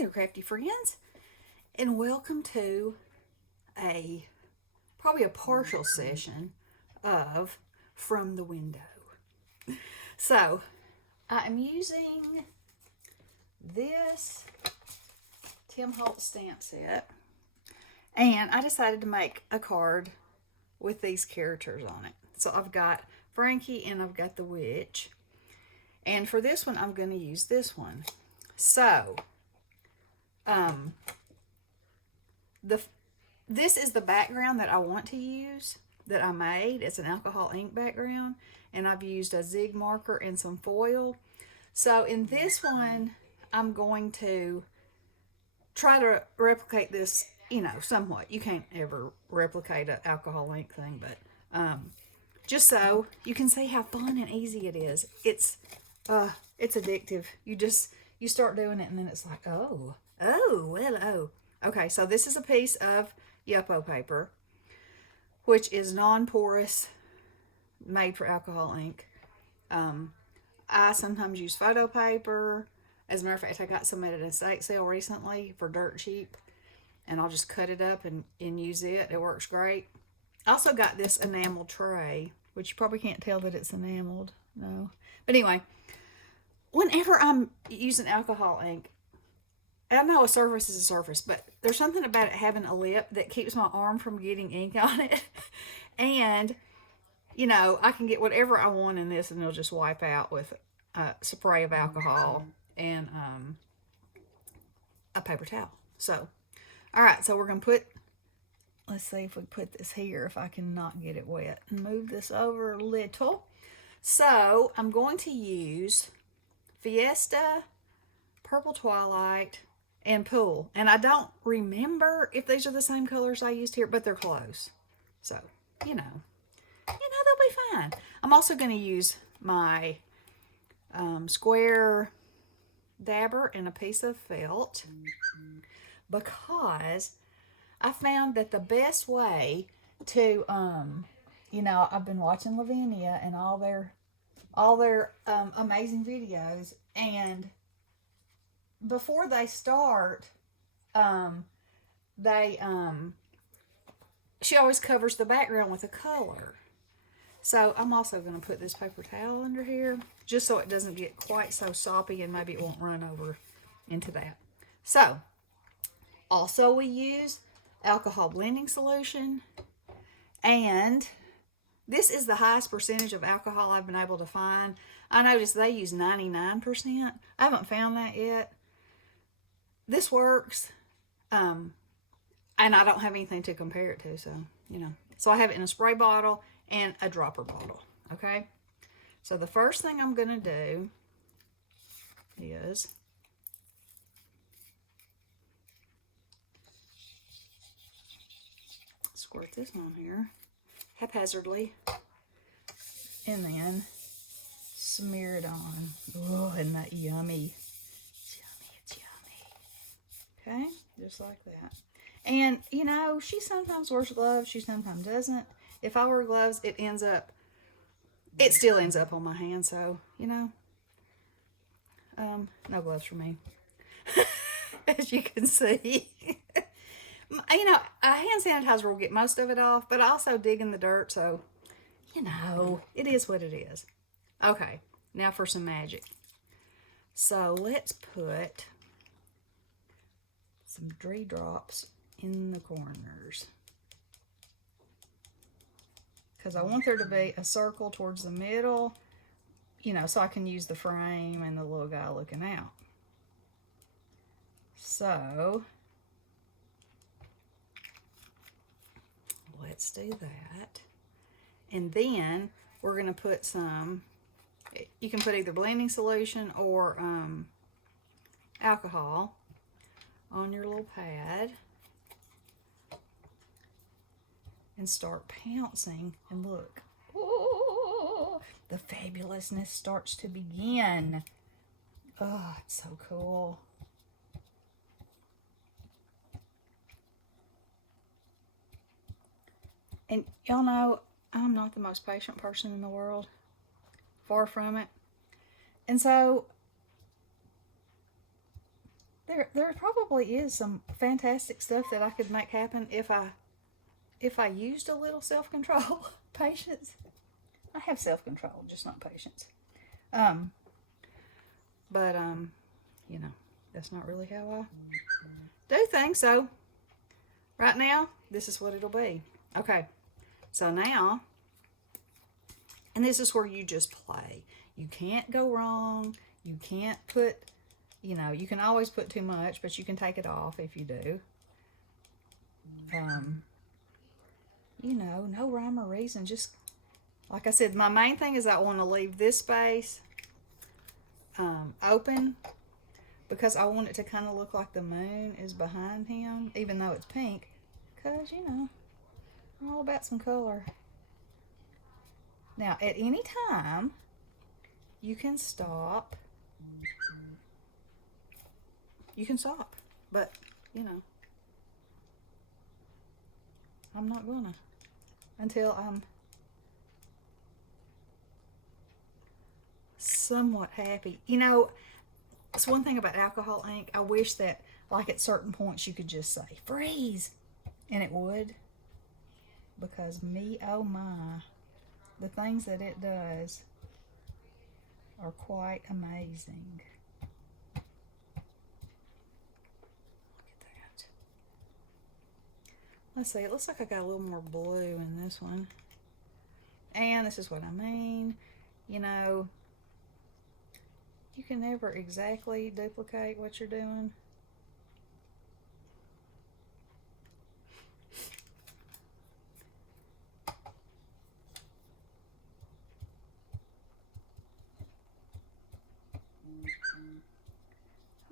there, Crafty Friends, and welcome to probably a partial session of From the Window. So, I'm using this Tim Holtz stamp set, and I decided to make a card with these characters on it. So I've got Frankie and I've got the witch, and for this one I'm going to use this one. So, this is the background that I want to use that I made. It's an alcohol ink background, and I've used a zig marker and some foil. So in this one, I'm going to try to replicate this, somewhat. You can't ever replicate an alcohol ink thing, but just so you can see how fun and easy it is. It's addictive. You start doing it, and then it's like, oh, hello. Okay, so this is a piece of Yupo paper, which is non-porous, made for alcohol ink. I sometimes use photo paper. As a matter of fact, I got some at an estate sale recently for dirt cheap, and I'll just cut it up and use it. It works great. I also got this enamel tray, which you probably can't tell that it's enameled. No. But anyway, whenever I'm using alcohol ink, I know a surface is a surface, but there's something about it having a lip that keeps my arm from getting ink on it. And, I can get whatever I want in this, and it'll just wipe out with a spray of alcohol and a paper towel. So, all right, so we're going to let's see if we put this here, if I can not get it wet. And move this over a little. So, I'm going to use Fiesta, Purple Twilight, and Pool. And I don't remember if these are the same colors I used here, but they're close. So, they'll be fine. I'm also going to use my square dabber and a piece of felt, because I found that the best way to, I've been watching Lavinia and all their amazing videos, and before they start, she always covers the background with a color. So I'm also going to put this paper towel under here, just so it doesn't get quite so soppy, and maybe it won't run over into that. So, also we use alcohol blending solution, and this is the highest percentage of alcohol I've been able to find. I noticed they use 99%. I haven't found that yet. This works, and I don't have anything to compare it to, so, So I have it in a spray bottle and a dropper bottle, okay? So the first thing I'm going to do is squirt this on here haphazardly, and then smear it on. Oh, isn't that yummy? It's yummy. Okay, just like that. And, she sometimes wears gloves, she sometimes doesn't. If I wear gloves, it still ends up on my hand, so, no gloves for me. As you can see. A hand sanitizer will get most of it off, but I also dig in the dirt, so, it is what it is. Okay, now for some magic. So let's put some Dree drops in the corners, because I want there to be a circle towards the middle, so I can use the frame and the little guy looking out. So let's do that. And then we're going to put some, you can put either blending solution or alcohol on your little pad, and start pouncing, and look, oh, the fabulousness starts to begin. Oh, it's so cool. And y'all know I'm not the most patient person in the world, far from it. And so There probably is some fantastic stuff that I could make happen if I used a little self-control. Patience. I have self-control, just not patience. But you know, that's not really how I do things. So right now, this is what it'll be. Okay. So now, and this is where you just play. You can't go wrong. You can't put, you know, you can always put too much, but you can take it off if you do. You know, no rhyme or reason. Just, like I said, my main thing is I want to leave this space open because I want it to kind of look like the moon is behind him, even though it's pink, because, you know, I'm all about some color. Now, at any time, you can stop. You can stop, but, you know, I'm not gonna until I'm somewhat happy. You know, it's one thing about alcohol ink. I wish that, like, at certain points you could just say, freeze, and it would. Because me, oh my, the things that it does are quite amazing. Look at that. Let's see, it looks like I got a little more blue in this one. And this is what I mean. You know, you can never exactly duplicate what you're doing.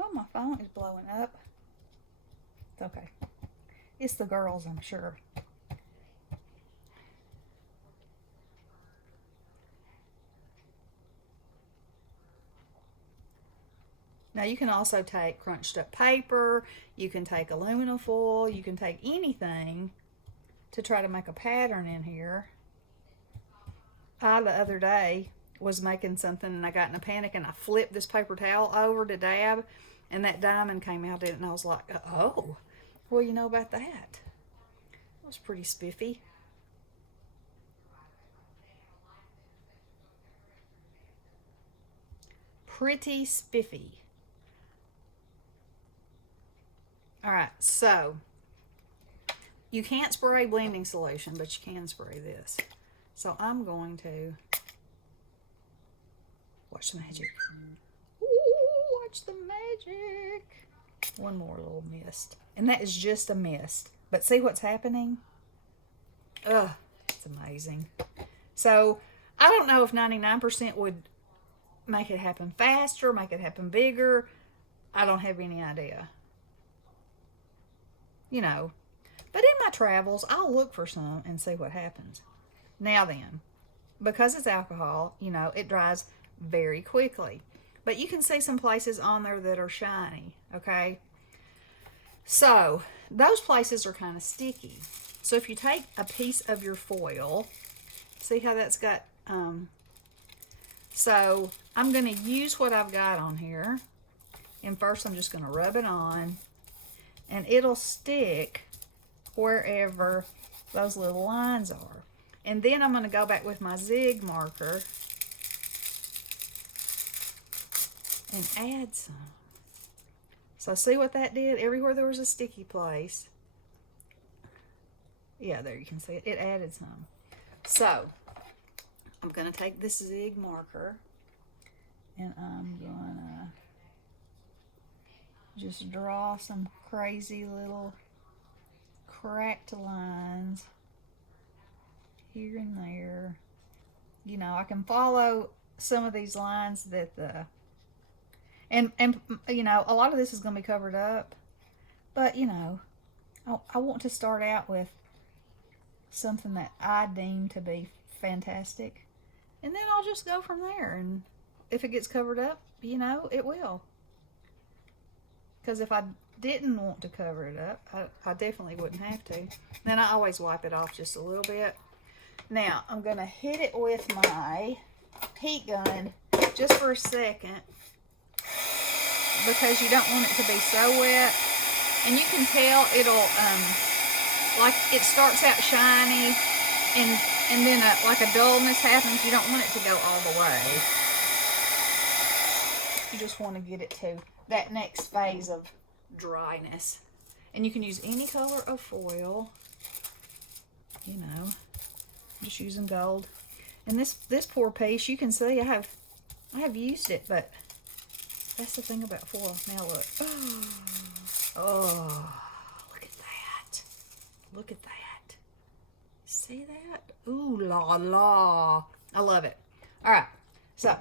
Oh, my phone is blowing up. It's okay. It's the girls, I'm sure. Now you can also take crunched up paper, you can take aluminum foil, you can take anything to try to make a pattern in here. I, the other day, was making something and I got in a panic and I flipped this paper towel over to dab and that diamond came out in it and I was like, oh, what do you know about that? It was pretty spiffy. Pretty spiffy. Alright, so you can't spray blending solution, but you can spray this. So I'm going to watch the magic. Ooh, watch the magic. One more little mist. And that is just a mist. But see what's happening? Ugh, it's amazing. So I don't know if 99% would make it happen faster, make it happen bigger. I don't have any idea. You know, but in my travels, I'll look for some and see what happens. Now then, because it's alcohol, you know, it dries very quickly. But you can see some places on there that are shiny, okay? So, those places are kind of sticky. So if you take a piece of your foil, see how that's got, so I'm going to use what I've got on here. And first I'm just going to rub it on. And it'll stick wherever those little lines are. And then I'm going to go back with my zig marker and add some. So see what that did? Everywhere there was a sticky place. Yeah, there you can see it. It added some. So I'm going to take this zig marker and I'm going to just draw some crazy little cracked lines here and there. You know, I can follow some of these lines that the and you know, a lot of this is going to be covered up, but you know, I want to start out with something that I deem to be fantastic, and then I'll just go from there. And if it gets covered up, you know, it will. Because if I didn't want to cover it up, I definitely wouldn't have to. Then I always wipe it off just a little bit. Now, I'm going to hit it with my heat gun just for a second. because you don't want it to be so wet. And you can tell it'll, like it starts out shiny and then like a dullness happens. You don't want it to go all the way. You just want to get it to that next phase of dryness. And you can use any color of foil, you know, just using gold. And this poor piece, you can see I have used it, but that's the thing about foil. Now look. Oh, look at that. Look at that. See that? Ooh la la. I love it. All right, so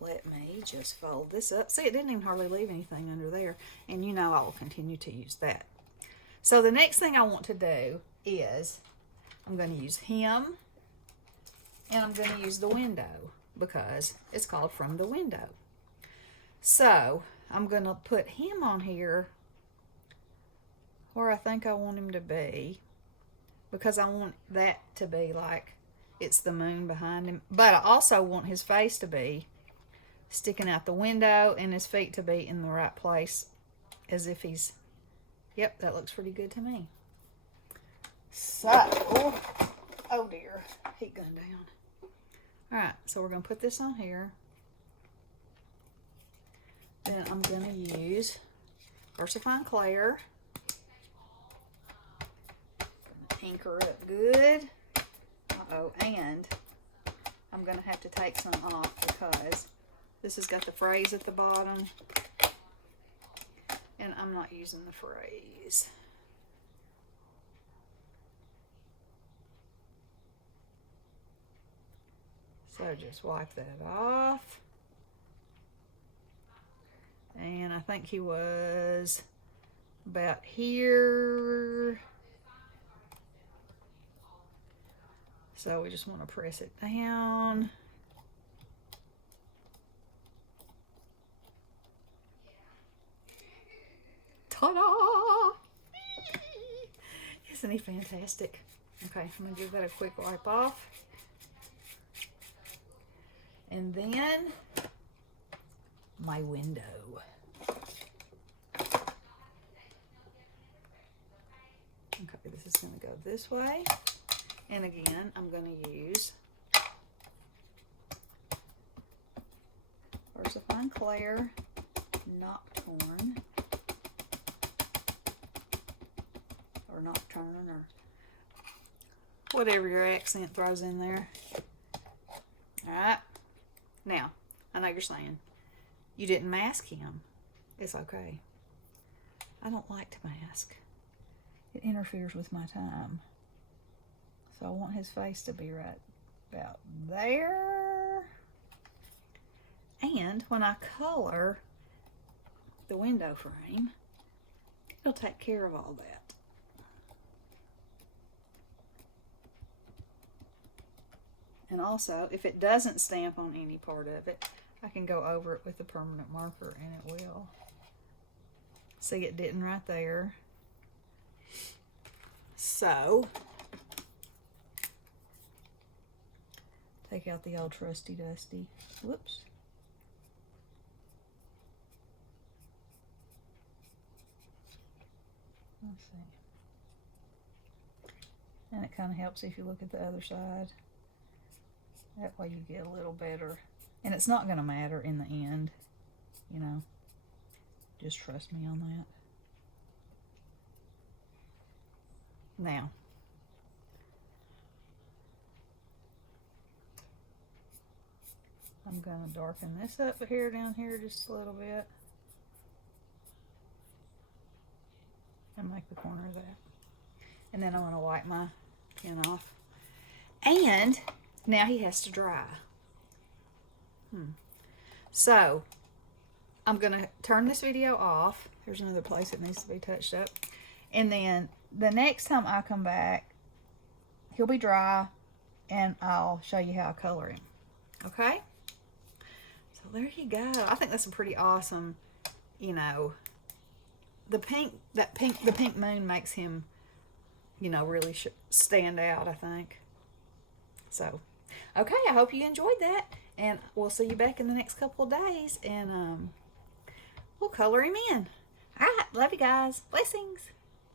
let me just fold this up. See, it didn't even hardly leave anything under there. And you know I will continue to use that. So the next thing I want to do is I'm going to use him and I'm going to use the window because it's called From the Window. So I'm going to put him on here where I think I want him to be because I want that to be like it's the moon behind him. But I also want his face to be sticking out the window and his feet to be in the right place as if he's, yep, that looks pretty good to me. So, oh dear, heat gun down. All right, so we're going to put this on here. Then I'm going to use VersaFine Clair. Ink her up good. Uh-oh, and I'm going to have to take some off because this has got the phrase at the bottom. And I'm not using the phrase. So just wipe that off. And I think he was about here. So we just want to press it down. Ta-da! Isn't he fantastic? Okay, I'm going to give that a quick wipe off. And then my window. Okay, this is going to go this way. And again, I'm going to use VersaFine Clair Nocturne. Or Nocturne, or whatever your accent throws in there. Alright. Now, I know you're saying, you didn't mask him. It's okay. I don't like to mask. It interferes with my time. So I want his face to be right about there. And when I color the window frame, it'll take care of all that. And also, if it doesn't stamp on any part of it, I can go over it with a permanent marker and it will. See, it didn't right there. So, take out the old trusty dusty. Whoops. Let's see. And it kind of helps if you look at the other side. That way you get a little better. And it's not going to matter in the end, you know. Just trust me on that. Now, I'm going to darken this up here, down here just a little bit. And make the corner of that. And then I'm going to wipe my pen off. And now he has to dry. So, I'm going to turn this video off. There's another place that needs to be touched up. And then the next time I come back, he'll be dry and I'll show you how I color him. Okay? So there you go. I think that's a pretty awesome, you know, the pink moon makes him, you know, really stand out, I think. So, okay, I hope you enjoyed that. And we'll see you back in the next couple of days, and we'll color him in. All right, love you guys. Blessings.